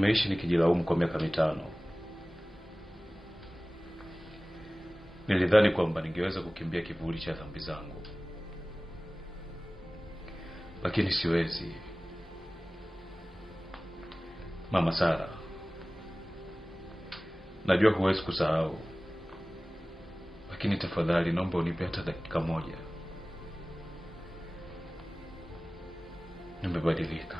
Nimeishi nikijilaumu kwa miaka 5. Nilidhani kwamba ningeweza kukimbia kivuli cha dhambi zangu, lakini siwezi. Mama Sara, najua huwezi kusahau, lakini tafadhali naomba unipe hata dakika moja. Nimebadilika.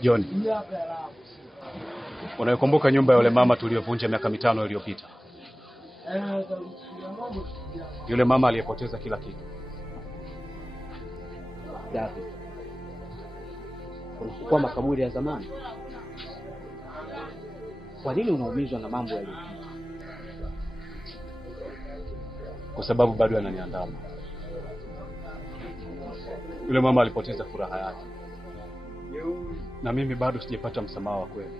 John, unakumbuka nyumba ya yule mama tuliyovunja miaka 5 iliyopita? Yule mama aliyepoteza kila kitu. David, unafikwa makaburi ya zamani? Kwa nini unaumizwa na mambo yaliyopita? Kwa sababu bado ananiandama. Yule mama alipoteza furaha yake, na mimi bado sijapata msamaha wa kweli.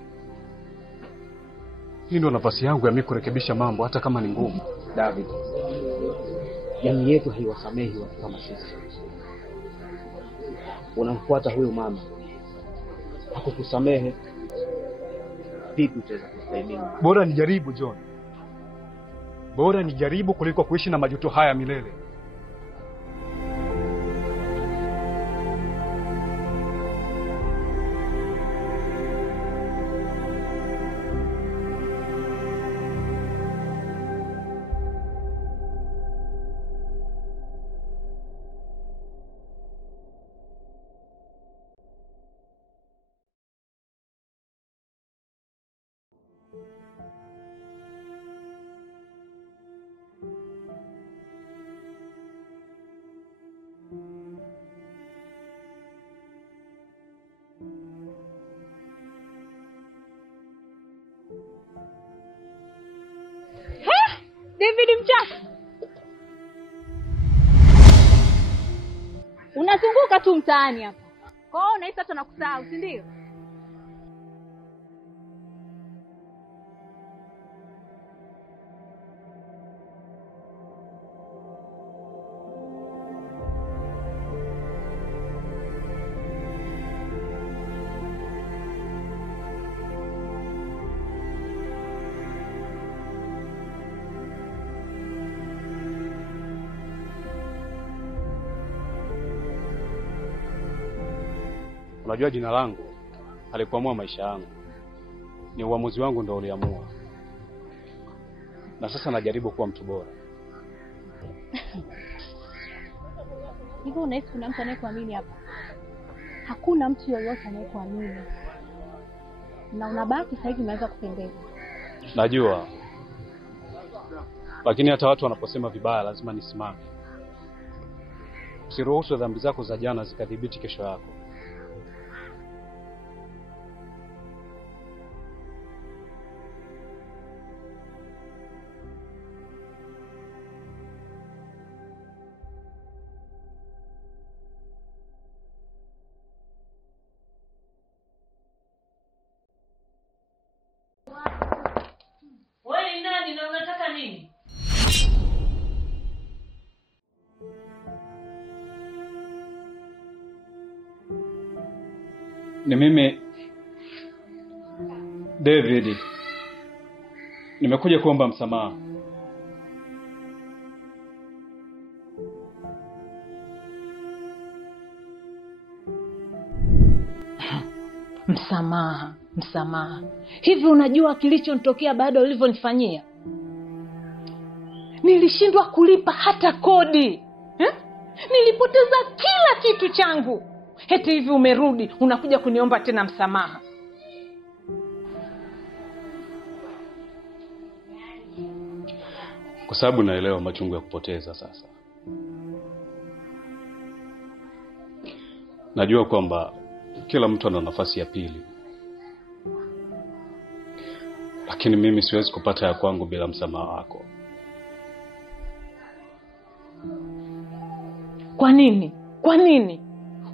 Hii ndio nafasi yangu ya mimi kurekebisha mambo hata kama ni ngumu. David, jamii yetu haiwasamehi watu kama sisi. Unamfuata huyo mama, hakukusamehe, vipi utaweza kustahimili? Bora nijaribu, John. Bora nijaribu kuliko kuishi na majuto haya milele. David mchafu. Unazunguka tu mtaani hapa. Kwa hiyo unahisi hata nakusahau, si ndio? Unajua jina langu halikuamua maisha yangu. Ni uamuzi wangu ndio uliamua. Na sasa najaribu kuwa mtu bora. Hivyo unahisi kuna mtu anayekuamini hapa? Hakuna mtu yoyote anayekuamini. Na unabaki sasa hivi umeanza kupendeza. Najua. Lakini hata watu wanaposema vibaya lazima nisimame. Usiruhusu dhambi zako za jana zikadhibiti kesho yako. Wewe nani na unataka nini? Ni mimi David. Nimekuja kuomba msamaha. Msamaha. Hivi unajua kilichonitokea baada ulivyonifanyia? Nilishindwa kulipa hata kodi. Nilipoteza kila kitu changu. Heti hivi umerudi unakuja kuniomba tena msamaha. Kwa sababu naelewa machungu ya kupoteza sasa. Najua kwamba kila mtu ana nafasi ya pili. Lakini mimi siwezi kupata ya kwangu bila msamaha wako. Kwa nini?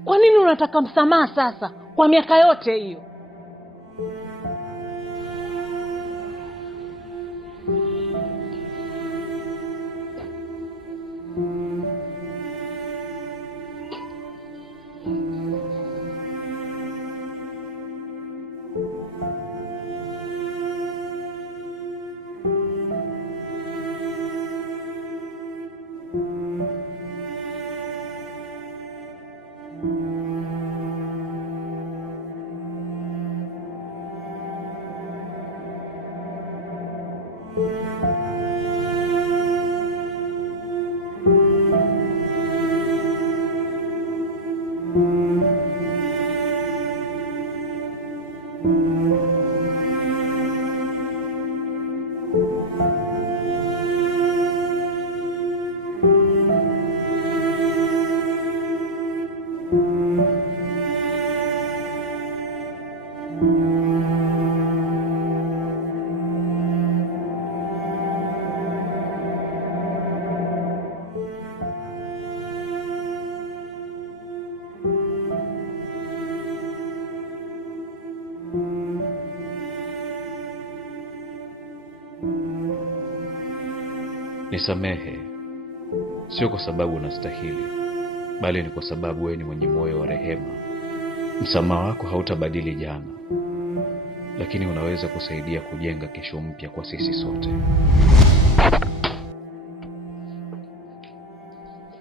Kwa nini unataka msamaha sasa? Kwa miaka yote hiyo. Nisamehe, sio kwa sababu unastahili, bali ni kwa sababu wewe ni mwenye moyo wa rehema. Msamaha wako hautabadili jana, lakini unaweza kusaidia kujenga kesho mpya kwa sisi sote.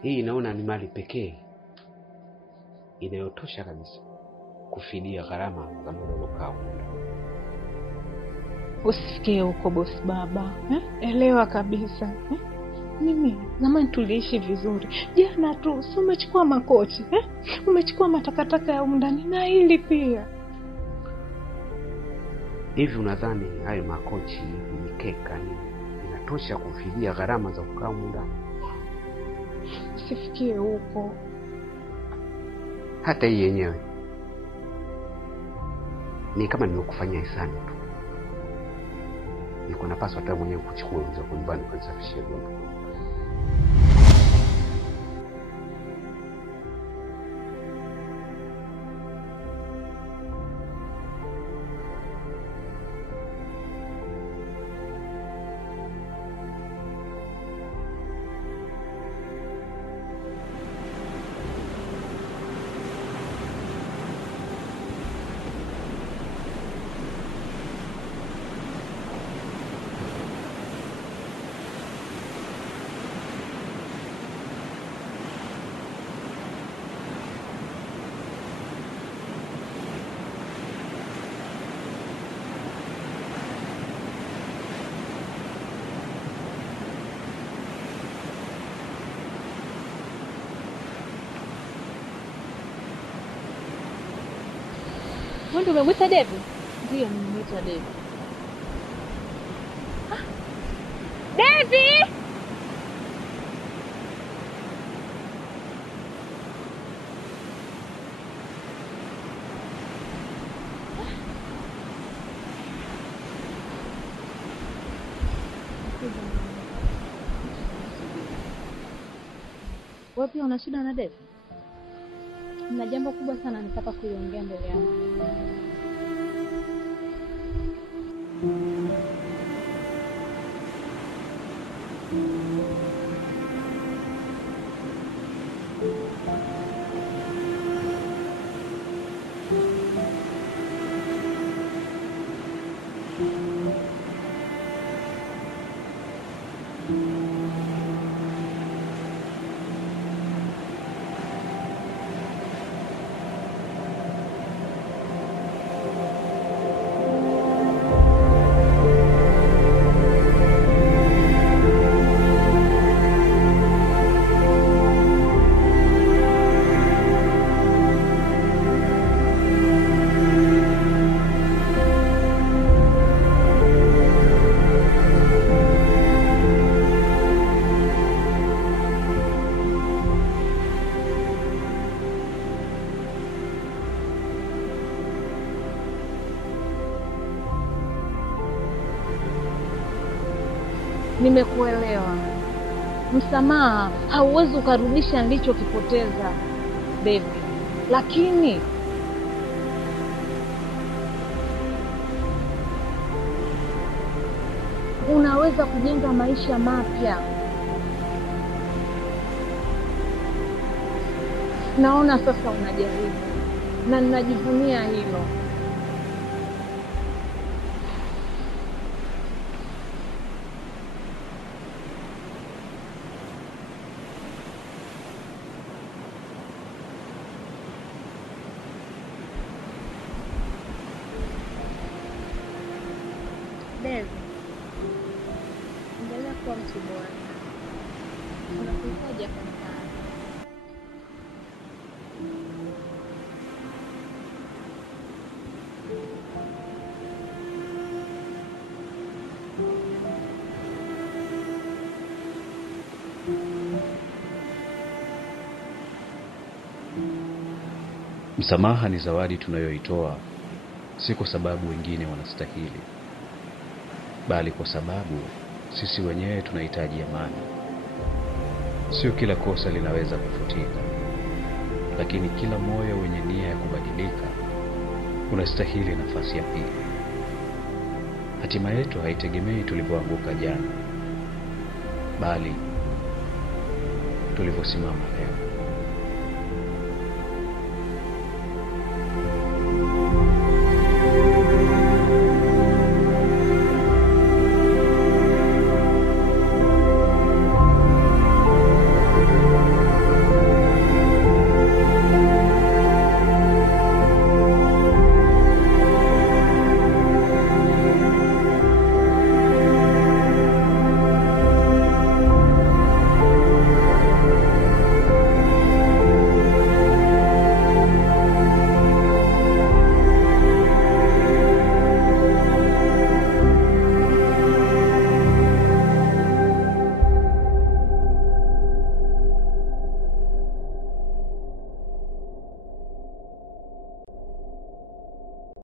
Hii naona ni mali pekee inayotosha kabisa kufidia gharama za muda uliokao. Usifikie huko boss baba. Elewa kabisa. Mimi zamani tuliishi vizuri. Jana tu umechukua makochi, umechukua matakataka ya ndani na hili pia. Hivi unadhani hayo makochi, mikeka inatosha kufidia gharama za kukaa muda? Usifikie huko. Hata hii yenyewe ni kama nimekufanyia ihsani tu. Niko napaswa hata mwenyewe kuchukua vitu vya nyumbani kunisafishia vyombo. Wewe umemwita David? Ndio nimemwita David. David! Wewe pia una shida na David? Na jambo kubwa sana nataka kuliongea mbele yako. Nimekuelewa. Msamaha hauwezi ukarudisha nilichokipoteza, David. Lakini unaweza kujenga maisha mapya. Naona sasa unajaribu na ninajivunia hilo. David, endelea kuwa mtu bora. Unakuhitaji hapa mtaani. Msamaha ni zawadi tunayoitoa, si kwa sababu wengine wanastahili, bali kwa sababu sisi wenyewe tunahitaji amani. Sio kila kosa linaweza kufutika, lakini kila moyo wenye nia ya kubadilika unastahili nafasi ya pili. Hatima yetu haitegemei tulipoanguka jana, bali tulivyosimama leo.